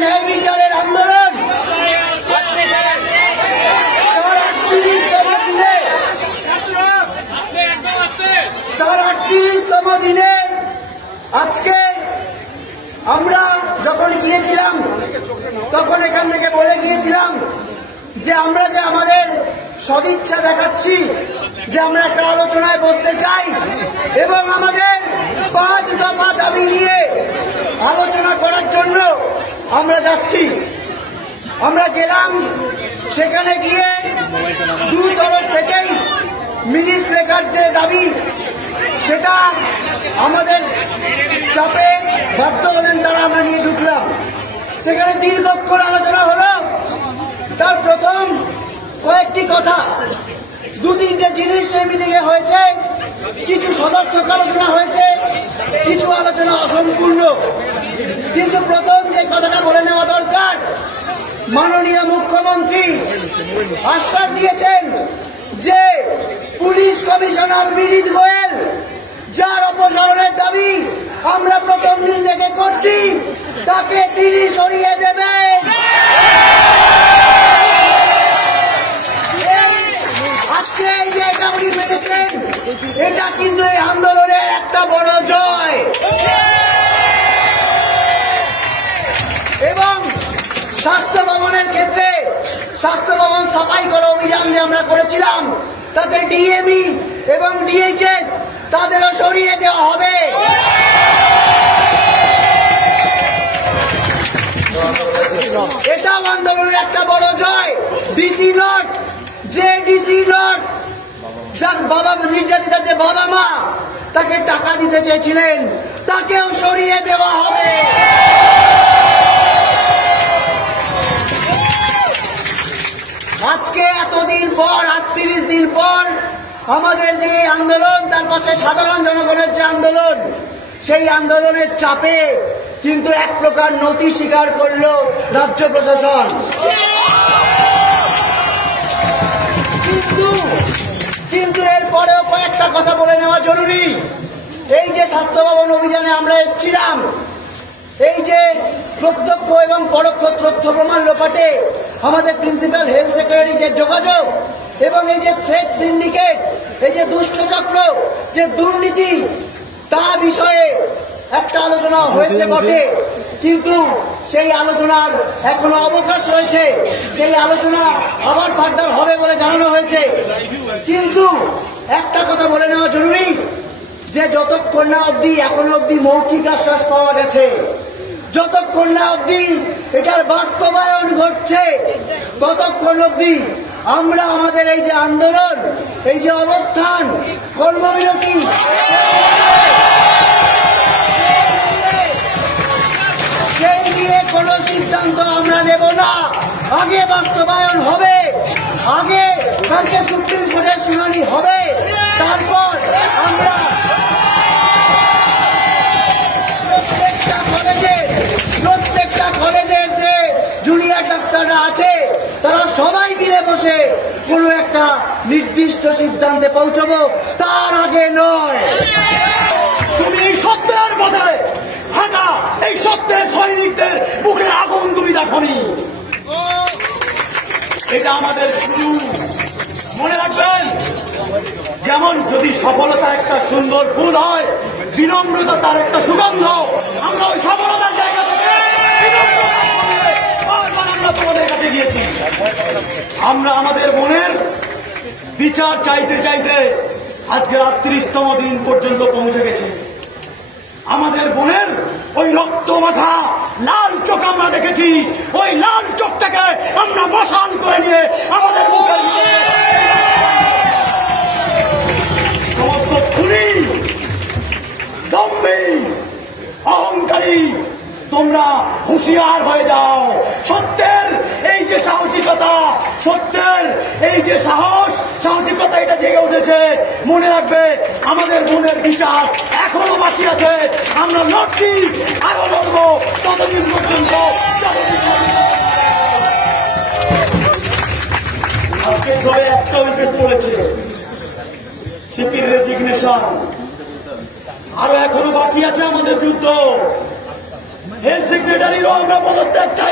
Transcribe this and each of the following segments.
ন্যায় বিচারের আন্দোলন তার 38তম দিনে আজকে আমরা যখন গিয়েছিলাম তখন এখান থেকে বলে গিয়েছিলাম যে আমরা যে আমাদের সদিচ্ছা দেখাচ্ছি যে আমরা একটা আলোচনায় বসতে চাই এবং আমাদের 5 দফা দাবি নিয়ে আলোচনা করার জন্য আমরা যাচ্ছি। আমরা গেলাম, সেখানে গিয়ে দুই তরফ থেকেই মিনিটস লেখার যে দাবি সেটা আমাদের চাপে বাধ্য হলেন তারা, আমরা নিয়ে ঢুকলাম। সেখানে দীর্ঘক্ষণ আলোচনা হলো। তার প্রথম কয়েকটি কথা, 2-3টে জিনিস সেই মিটিংয়ে হয়েছে। কিছু সদর্থক আলোচনা হয়েছে, কিছু আলোচনা অসম্পূর্ণ। কিন্তু প্রথম যে কথাটা বলে নেওয়া দরকার, মাননীয় মুখ্যমন্ত্রী আশ্বাস দিয়েছেন যে পুলিশ কমিশনার বিনীত গোয়েল যার অপসারণের দাবি আমরা প্রথম দিন থেকে করছি, তাকে তিনি সরিয়ে দেবেন। আজকে এই যে এটা উনি মেনেছেন, এটা কিন্তু এই আন্দোলনের একটা বড় জয়। এবং স্বাস্থ্য ভবনের ক্ষেত্রে স্বাস্থ্য ভবন সাফাই করা অভিযান যে আমরা করেছিলাম, তাতে ডিএমই এবং ডিএইচএস তাদেরও সরিয়ে দেওয়া হবে। এটাও আন্দোলনের একটা বড় জয়। ডিসি নট, যে ডিসি নট যার বাবা নির্যাতিতা যে বাবা মা তাকে টাকা দিতে চেয়েছিলেন, তাকেও সরিয়ে দেওয়া হবে। আজকে এতদিন পর, 38 দিন পর আমাদের যে আন্দোলন, তার পাশে সাধারণ জনগণের যে আন্দোলন, সেই আন্দোলনের চাপে কিন্তু এক প্রকার নতি স্বীকার করল রাজ্য প্রশাসন। কিন্তু এরপরেও কয়েকটা কথা বলে নেওয়া জরুরি। এই যে স্বাস্থ্য ভবন অভিযানে আমরা এসেছিলাম, এই যে প্রত্যক্ষ এবং পরোক্ষ তথ্য প্রমাণ লোপাটে আমাদের প্রিন্সিপাল হেলথ সেক্রেটারি যে যোগাযোগ এবং এই যে থ্রেট সিন্ডিকেট, এই যে দুষ্ট চক্র, যে দুর্নীতি, তা বিষয়ে একটা আলোচনা হয়েছে বটে, কিন্তু সেই আলোচনার এখনো অবকাশ রয়েছে। সেই আলোচনা আবার ফার্দার হবে বলে জানানো হয়েছে। কিন্তু একটা কথা বলে নেওয়া জরুরি যে যতক্ষণ না অবধি, এখনো অবধি মৌখিক আশ্বাস পাওয়া গেছে, যতক্ষণ না অবধি এটার বাস্তবায়ন ঘটছে, ততক্ষণ অবধি আমরা আমাদের এই যে আন্দোলন, এই যে অবস্থান, কর্মবিরতি, সেই নিয়ে কোনো সিদ্ধান্ত আমরা নেব না। আগে বাস্তবায়ন হবে, আগে কালকে সুপ্রিম কোর্টের শুনানি হবে, তারপর আমরা প্রত্যেকটা কলেজের যে জুনিয়র ডাক্তাররা আছে, তারা সবাই মিলে বসে কোনো একটা নির্দিষ্ট সিদ্ধান্তে পৌঁছবো, তার আগে নয়। তুমি এই সত্যের পথে হাঁটা, এই সত্যের সৈনিকদের বুকের আগুন তুমি দেখনি। এটা আমাদের শুরু, মনে রাখবেন। যেমন যদি সফলতা একটা সুন্দর ফুল হয়, বিনম্রতা তার একটা সুগন্ধ। আমরা ওই সফলতার জায়গা থেকে আমরা তোমাদের কাছে গিয়েছি। আমরা আমাদের বোনের বিচার চাইতে চাইতে আজকে 38তম দিন পর্যন্ত পৌঁছে গেছি। আমাদের বোনের ওই রক্ত মাখা লাল চোখ আমরা দেখেছি। ওই লাল চোখটাকে আমরা মশাল করে নিয়ে আমাদের বুকের সমস্ত খুনি, দম্ভী, অহংকারী, তোমরা হুঁশিয়ার হয়ে যাও। সত্যের এই যে সাহসিকতা, সত্যের এই যে সাহসিকতা, এটা জেগে উঠেছে। মনে রাখবে, আমাদের বোনের বিচার এখনো বাকি আছে। আমরা লড়ছি, আরো লড়বো ততদিন পর্যন্ত। আজকে জয় একটা উইকেট পড়েছে, সিপির রেজিগনেশন। আরো এখনো বাকি আছে আমাদের যুদ্ধ। হেলথ সেক্রেটারিরও আমরা পদত্যাগ চাই।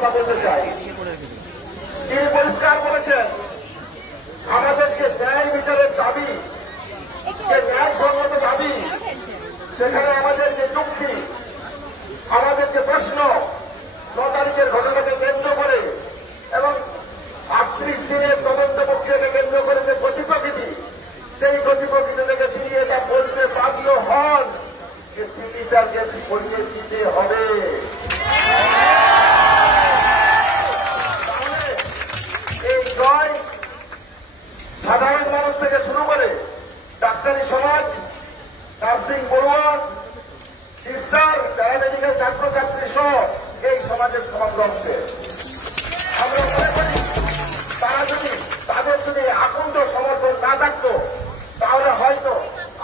কথা বলতে চাই। তিনি পরিষ্কার বলেছেন আমাদের যে ন্যায় বিচারের দাবি, যে ন্যায়সঙ্গত দাবি, সেখানে আমাদের যে যুক্তি, আমাদের যে প্রশ্ন 9 তারিখের ঘটনাকে কেন্দ্র করে এবং 38 দিনের তদন্ত প্রক্রিয়াকে কেন্দ্র করে যে প্রতিপ্রকৃতি, সেই প্রতিপ্রকৃতি থেকে তিনি এটা বলতে বাধ্য হন যে সিপি স্যারকে সরিয়ে দিতে হবে। এই জয় সাধারণ মানুষ থেকে শুরু করে ডাক্তারি সমাজ, নার্সিং পড়ুয়া, সিস্টার, প্যারামেডিক্যাল ছাত্রছাত্রী সহ এই সমাজের সমগ্র অংশে আমরা মনে করি তাদের যদি আকুণ্ঠ সমর্থন না থাকতো তাহলে হয়তো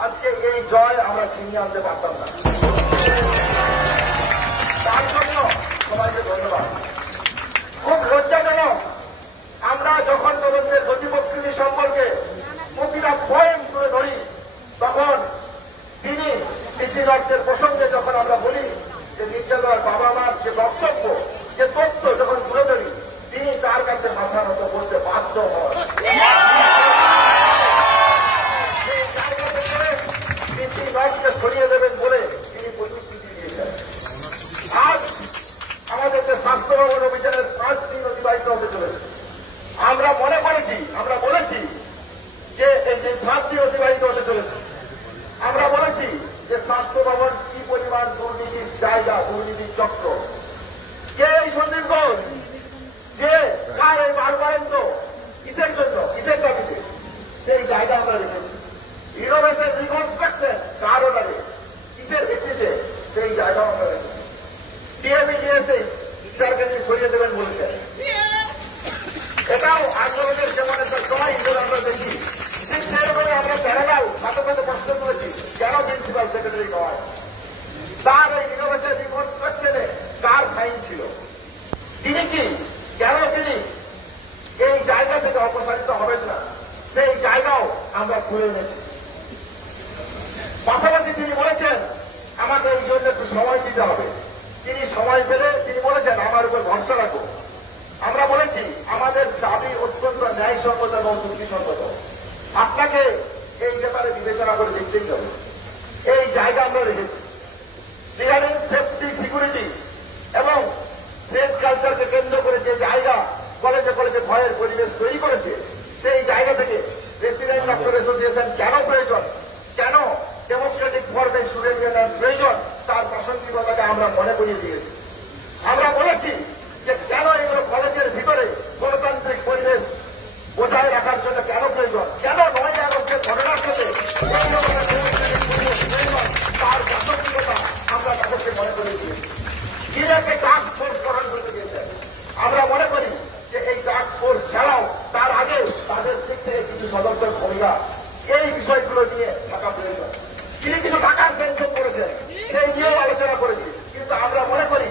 আজকে এই জয় আমরা ছিনিয়ে আনতে পারতাম না। তার জন্য সবাইকে ধন্যবাদ। খুব লজ্জাজনক, আমরা যখন তদন্তের গতিপ্রকৃতি সম্পর্কে প্রতিটা পয়েন্ট তুলে ধরি তখন তিনি ডিসি নর্থের প্রসঙ্গে যখন আমরা বলি যে নির্যাতন বাবা মার যে বক্তব্য, যে তথ্য যখন তুলে ধরি, তিনি তার কাছে মাথা নত করতে বাধ্য হন। ডিসি নর্থকে সরিয়ে দেবেন বলে তিনি প্রতিশ্রুতি দিয়েছেন। আজ আমাদের যে স্বাস্থ্য ভবন অভিযানের 5 দিন অতিবাহিত হতে চলেছে। আমরা মনে করেছি, আমরা বলেছি যে এই যে 7 দিন অতিবাহিত হতে চলেছে, আমরা বলেছি যে স্বাস্থ্য ভবন কি পরিমাণ দুর্নীতির জায়গা, দুর্নীতির চক্র, কে এই সন্দীপ ঘোষ, যে কার এই বারবারন্ত, কিসের জন্য, কিসের দাবিতে, সেই জায়গা আমরা রেখেছি। ইনোভেশন রিকনস্ট্রাকশন কার অর্ডারে, কিসের ভিত্তিতে, সেই জায়গা আমরা রেখেছি। ডিএমইডিএসএস স্যারকে তিনি সরিয়ে দেবেন বলছেন। এটাও আন্দোলনের যেমন একটা সময় হিসেবে আমরা দেখি, ঠিক সেরকম আমরা প্যারালাল সাথে সাথে প্রশ্ন করেছি কেন প্রিন্সিপাল সেক্রেটারি নয়, তার এই ইনোভেশন রিকনস্ট্রাকশনে কার সাইন ছিল, তিনি কি, কেন তিনি এই জায়গা থেকে অপসারিত হবেন না, সেই জায়গাও আমরা খুলে এনেছি। পাশাপাশি তিনি বলেছেন আমাকে এই জন্য একটু সময় দিতে হবে। তিনি সময় পেলে তিনি বলেছেন আমার উপর ভরসা রাখো। আমরা বলেছি আমাদের দাবি অত্যন্ত ন্যায়সঙ্গত এবং যুক্তিসঙ্গত, আপনাকে এই ব্যাপারে বিবেচনা করে দেখতেই হবে। এই জায়গা আমরা রেখেছি রিগার্ডিং সেফটি, সিকিউরিটি এবং ট্রেড কালচারকে কেন্দ্র করে যে জায়গা কলেজে কলেজে ভয়ের পরিবেশ তৈরি করেছে, সেই জায়গা থেকে রেসিডেন্ট ডক্টর অ্যাসোসিয়েশন কেন প্রয়োজন, কেন ডেমোক্রেটিক ফর্মে স্টুডেন্ট ইউনিয়ন প্রয়োজন, তার প্রাসঙ্গিকতাকে আমরা মনে করিয়ে দিয়েছি। আমরা বলেছি যে কেন এগুলো কলেজের ভিতরে গণতান্ত্রিক পরিবেশ বজায় রাখার জন্য কেন প্রয়োজন, কেন 9 আগস্টের ঘটনার সাথে তার প্রাসঙ্গিকতা আমরা তাদেরকে মনে করিয়ে দিয়েছি। ইরাকে টাস্ক ফোর্স গঠন করতে দিয়েছেন। আমরা মনে করি যে এই টাস্ক ফোর্স ছাড়াও তার আগে তাদের দিক থেকে কিছু সদর্থক ভূমিকা এই বিষয়গুলো নিয়ে থাকা প্রয়োজন। তিনি কিছু টাকার সেন্সন করেছেন, সেই নিয়েও আলোচনা করেছি, কিন্তু আমরা মনে করি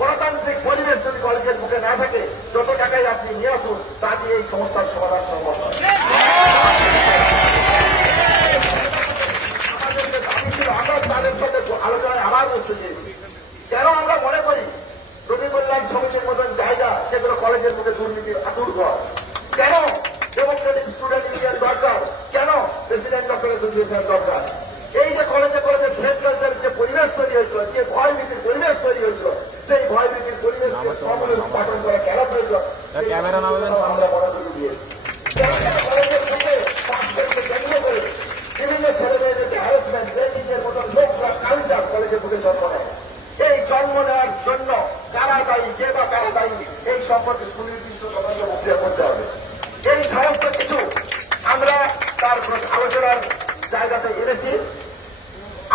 গণতান্ত্রিক পরিবেশ যদি কলেজের মুখে না থাকে, যত টাকাই আপনি নিয়ে আসুন তা দিয়ে এই সমস্যার সমাধান সম্ভব নয়। আমাদের যে দাবি ছিল আমরা তাদের সাথে আলোচনায় আবার বসতে চেয়েছি। কেন আমরা মনে করি রবি কল্যাণ সমিতির মতন জায়গা যেগুলো কলেজের মুখে দুর্নীতির আতুর ঘর, কেন ডেমোক্রেটিক স্টুডেন্ট ইউনিয়ন দরকার, কেন রেসিডেন্ট ডক্টর অ্যাসোসিয়েশন দরকার, এই যে কলেজে কলেজে ট্রেড কালচারের যে পরিবেশ তৈরি হয়েছিল, যে ভয়ভীতির পরিবেশ তৈরি হয়েছিল, সেই ভয়ভীতির পরিবেশকে সমূলে উৎপাদন করা কেন প্রয়োজন আমরা মনে করি দিয়েছি। কলেজের মুখে পাঠ্যকে কেন্দ্র করে বিভিন্ন ছেলে মেয়েদেরকে হ্যারাসমেন্ট, রেগিং এর মতন লোকরা কালচার কলেজের মুখে জন্ম নেয়। এই জন্ম নেওয়ার জন্য কারা দায়ী, কে বা কারা দায়ী, এই সম্পর্কে সুনির্দিষ্ট তদন্ত প্রক্রিয়া করতে হবে। এই সমস্ত কিছু আমরা তার আলোচনার জায়গাতে এনেছি।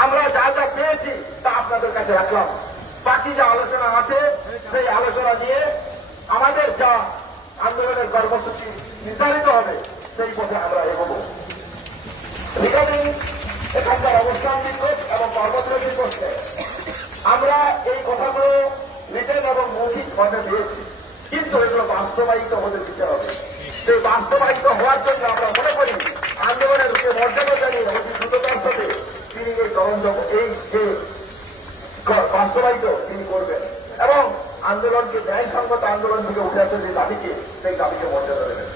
আমরা যা যা পেয়েছি তা আপনাদের কাছে রাখলাম। বাকি যা আলোচনা আছে সেই আলোচনা নিয়ে আমাদের যা আন্দোলনের কর্মসূচি নির্ধারিত হবে সেই পথে আমরা এগোবো। রিগার্ডিং এখানকার অবস্থান বিক্ষোভ এবং কর্মসূচি করতে আমরা এই কথাগুলো রিটেন এবং মৌখিক ফর্মে দিয়েছি, কিন্তু এগুলো বাস্তবায়িত হতে দিতে হবে। সেই বাস্তবায়িত হওয়ার জন্য আমরা মনে করি আন্দোলনের যে মর্যাদা জানিয়ে অতি দ্রুততার সাথে তিনি এই তদন্ত, এই যে বাস্তবায়িত তিনি করবেন এবং আন্দোলনকে ন্যায়সঙ্গত আন্দোলন থেকে উঠে আসে যে দাবিকে, সেই দাবিকে মর্যাদা দেবেন।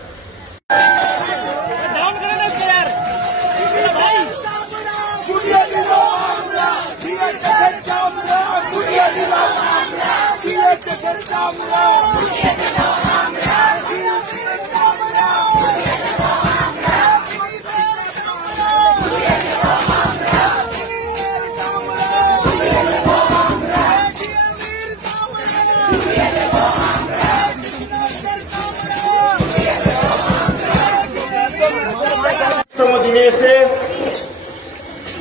দিনে এসে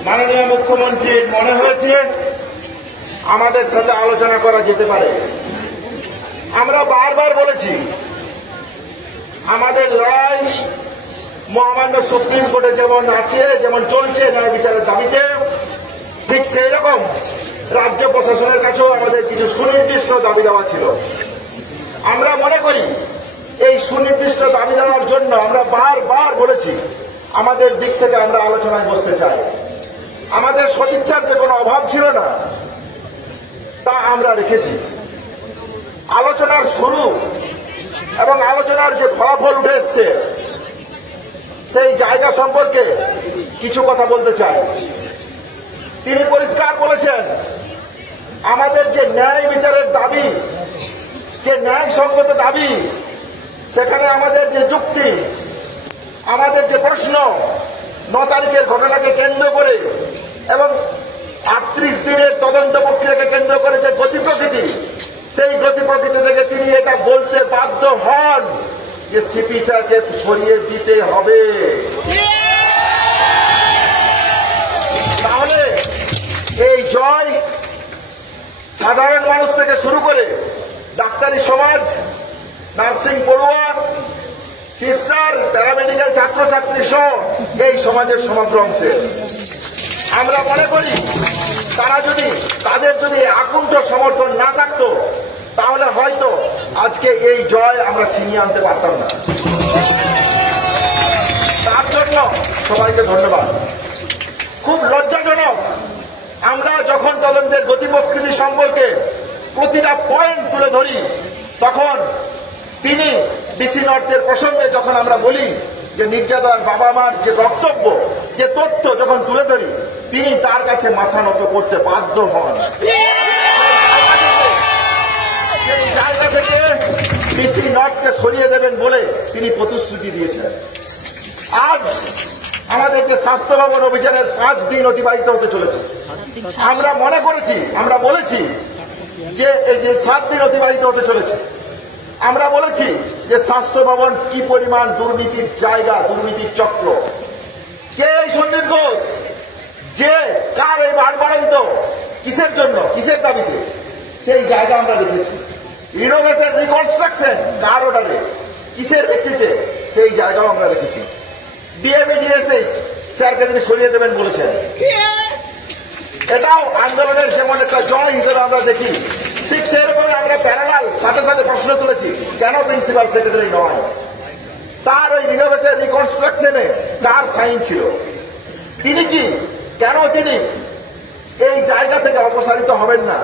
মাননীয় মুখ্যমন্ত্রীর মনে হয়েছে আমাদের সাথে আলোচনা করা যেতে পারে। আমরা বারবার বলেছি আমাদের লড়াই মহামান্য সুপ্রিম কোর্টে যেমন আছে, যেমন চলছে ন্যায় বিচারের দাবিতে, ঠিক সেই রকম রাজ্য প্রশাসনের কাছেও আমাদের কিছু সুনির্দিষ্ট দাবি দেওয়া ছিল। আমরা মনে করি এই সুনির্দিষ্ট দাবি দেওয়ার জন্য আমরা বারবার বলেছি আমাদের দিক থেকে আমরা আলোচনায় বসতে চাই। আমাদের সদিচ্ছার যে কোনো অভাব ছিল না, তা আমরা রেখেছি। আলোচনার শুরু এবং আলোচনার যে ফলাফল উঠে এসছে সেই জায়গা সম্পর্কে কিছু কথা বলতে চাই। তিনি পরিষ্কার বলেছেন আমাদের যে ন্যায় বিচারের দাবি, যে ন্যায়সঙ্গত দাবি, সেখানে আমাদের যে যুক্তি, আমাদের যে প্রশ্ন 9 তারিখের ঘটনাকে কেন্দ্র করে এবং 38 দিনের তদন্ত প্রক্রিয়াকে কেন্দ্র করে যে গতি প্রকৃতি, সেই গতি প্রকৃতি থেকে তিনি এটা বলতে বাধ্য হন যে সিপি স্যারকে সরিয়ে দিতে হবে। তাহলে এই জয় সাধারণ মানুষ থেকে শুরু করে ডাক্তারি সমাজ, নার্সিং পড়ুয়া, সিস্টার, প্যারামেডিক্যাল ছাত্রছাত্রী সহ এই সমাজের সমগ্র অংশে আমরা মনে করি তাদের যদি আকুণ্ঠ সমর্থন না থাকতো তাহলে হয়তো আজকে এই জয় আমরা ছিনিয়ে আনতে পারতাম না। তার জন্য সবাইকে ধন্যবাদ। খুব লজ্জাজনক, আমরা যখন তদন্তের গতি প্রকৃতি সম্পর্কে প্রতিটা পয়েন্ট তুলে ধরি, তখন তিনি ডিসি নর্থের প্রসঙ্গে যখন আমরা বলি যে নির্যাতন বাবা মার যে বক্তব্য, যে তথ্য যখন তুলে ধরি, তিনি তার কাছে মাথা নত করতে বাধ্য হন। সেই জায়গা থেকে ডিসি নর্থকে সরিয়ে দেবেন বলে তিনি প্রতিশ্রুতি দিয়েছিলেন। আজ আমাদের যে স্বাস্থ্য ভবন অভিযানের 5 দিন অতিবাহিত হতে চলেছে, আমরা মনে করেছি, আমরা বলেছি যে এই যে 7 দিন অতিবাহিত হতে চলেছে, আমরা বলেছি যে স্বাস্থ্য ভবন কি পরিমাণ দুর্নীতির জায়গা, দুর্নীতির চক্র। কে এই সঞ্জীব ঘোষ, যে কার এই বাড়বাড়ন্ত, কিসের জন্য, কিসের দাবিতে, সেই জায়গা আমরা দেখেছি। রিনোভেশন, রিকনস্ট্রাকশন কার অর্ডারে, কিসের ভিত্তিতে, সেই জায়গাও আমরা দেখেছি। ডিএমই, ডিএসএইচ স্যারকে তিনি সরিয়ে দেবেন বলেছেন। এটাও আন্দোলনের যেমন একটা জয় হিসেবে আমরা দেখি, ঠিক সেরকম আমরা প্যারালাল সাথে সাথে প্রশ্ন তুলেছি কেন প্রিন্সিপাল সেক্রেটারি নয়, তার ওই রিনোভেশন, রিকনস্ট্রাকশনে কার সাইন ছিল, তিনি কি, কেন তিনি এই জায়গা থেকে অপসারিত হবেন না,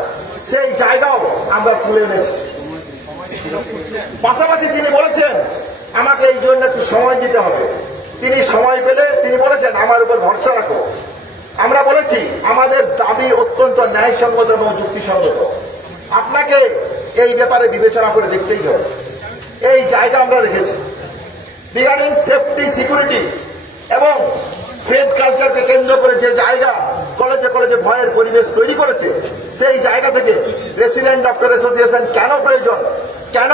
সেই জায়গাও আমরা তুলে এনেছি। পাশাপাশি তিনি বলেছেন আমাকে এই জন্য একটু সময় দিতে হবে। তিনি সময় পেলে তিনি বলেছেন আমার উপর ভরসা রাখো। আমরা বলেছি আমাদের দাবি অত্যন্ত ন্যায়সঙ্গত এবং যুক্তিসঙ্গত, আপনাকে এই ব্যাপারে বিবেচনা করে দেখতেই হবে। এই জায়গা আমরা রেখেছি। রিগার্ডিং সেফটি, সিকিউরিটি এবং ফেড কালচারকে কেন্দ্র করে যে জায়গা কলেজে কলেজে ভয়ের পরিবেশ তৈরি করেছে, সেই জায়গা থেকে রেসিডেন্ট ডক্টর অ্যাসোসিয়েশন কেন প্রয়োজন, কেন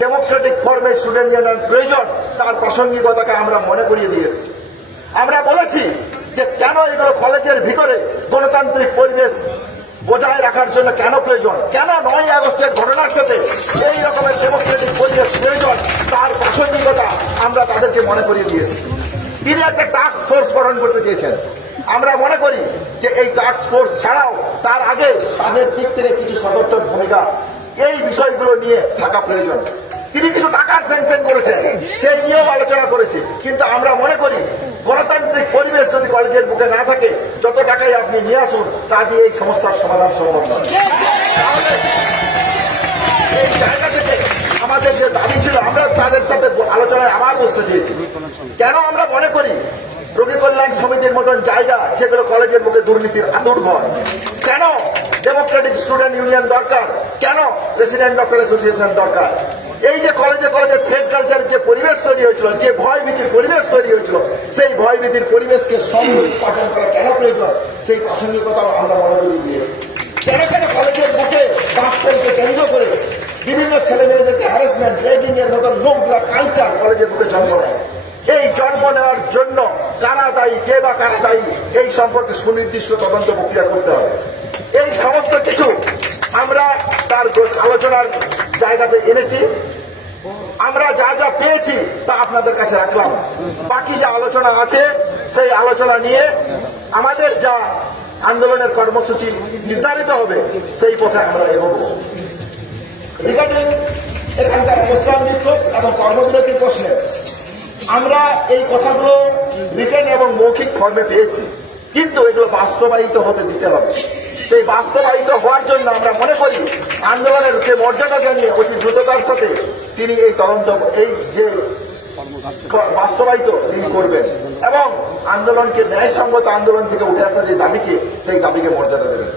ডেমোক্রেটিক ফর্মে স্টুডেন্ট ইউনিয়ন প্রয়োজন, তার প্রাসঙ্গিকতাকে আমরা মনে করিয়ে দিয়েছি। আমরা বলেছি যে কেন এগুলো কলেজের ভিতরে গণতান্ত্রিক পরিবেশ বজায় রাখার জন্য কেন প্রয়োজন, কেন 9ই আগস্টের ঘটনার সাথে এই রকমের ডেমোক্রেটিক পরিবেশ প্রয়োজন, তার প্রাসঙ্গিকতা আমরা তাদেরকে মনে করিয়ে দিয়েছি। তিনি একটা টাস্ক ফোর্স গঠন করতে চেয়েছেন। আমরা মনে করি যে এই টাস্ক ফোর্স ছাড়াও তার আগে তাদের দিক থেকে কিছু সদর্থক ভূমিকা এই বিষয়গুলো নিয়ে থাকা প্রয়োজন। তিনি কিছু টাকার স্যাংশন করেছেন, সেই নিয়েও আলোচনা করেছি, কিন্তু আমরা মনে করি গণতান্ত্রিক পরিবেশ যদি কলেজের বুকে না থাকে, যত টাকাই আপনি নিয়ে আসুন তা দিয়ে এই সমস্যার সমাধান সম্ভব নয়। এই জায়গা থেকে আমাদের যে দাবি ছিল আমরা তাদের সাথে আলোচনায় আবার বসতে চেয়েছি। কেন আমরা মনে করি রোগী কল্যাণ সমিতির মতন জায়গা যেগুলো কলেজের মুখে দুর্নীতির আতুর ঘর, কেন ডেমোক্রেটিক স্টুডেন্ট ইউনিয়ন দরকার, কেন প্রেসিডেন্ট ডক্টর অ্যাসোসিয়েশন দরকার, এই যে কলেজে কলেজে থ্রেড কালচারের যে পরিবেশ তৈরি হয়েছিল, যে ভয়ভীতির পরিবেশ তৈরি হয়েছিল, সেই ভয়ভীতির পরিবেশকে সংরক্ষণ করা কেন প্রয়োজন সেই প্রাসঙ্গিকতাও আমরা মনে করিয়ে দিয়েছি। কেন কেন কলেজের মুখে বাস্তবকে কেন্দ্র করে বিভিন্ন ছেলে মেয়েদেরকে হ্যারাসমেন্ট রেগিং এর মতন নোংরা কালচার কলেজের মুখে জন্ম নেয়। এই জন্ম নেওয়ার জন্য কারা দায়ী, কে বা কারা দায়ী, এই সম্পর্কে সুনির্দিষ্ট তদন্ত প্রক্রিয়া করতে হবে। এই সমস্ত কিছু আমরা তার আলোচনার জায়গাতে এনেছি। আমরা যা যা পেয়েছি তা আপনাদের কাছে রাখলাম। বাকি যা আলোচনা আছে সেই আলোচনা নিয়ে আমাদের যা আন্দোলনের কর্মসূচি নির্ধারিত হবে সেই পথে আমরা এগোবো। রিগার্ডিং এখানকার অবস্থান বিক্ষোভ এবং কর্মবিরতির প্রশ্নে আমরা এই কথাগুলো রিটেন এবং মৌখিক ফর্মে পেয়েছি, কিন্তু এগুলো বাস্তবায়িত হতে দিতে হবে। সেই বাস্তবায়িত হওয়ার জন্য আমরা মনে করি আন্দোলনের যে মর্যাদা জানিয়ে অতি দ্রুততার সাথে তিনি এই তদন্ত এই যে বাস্তবায়িত তিনি করবেন এবং আন্দোলনকে ন্যায়সঙ্গত আন্দোলন থেকে উঠে আসা যে দাবিকে সেই দাবিকে মর্যাদা দেবেন।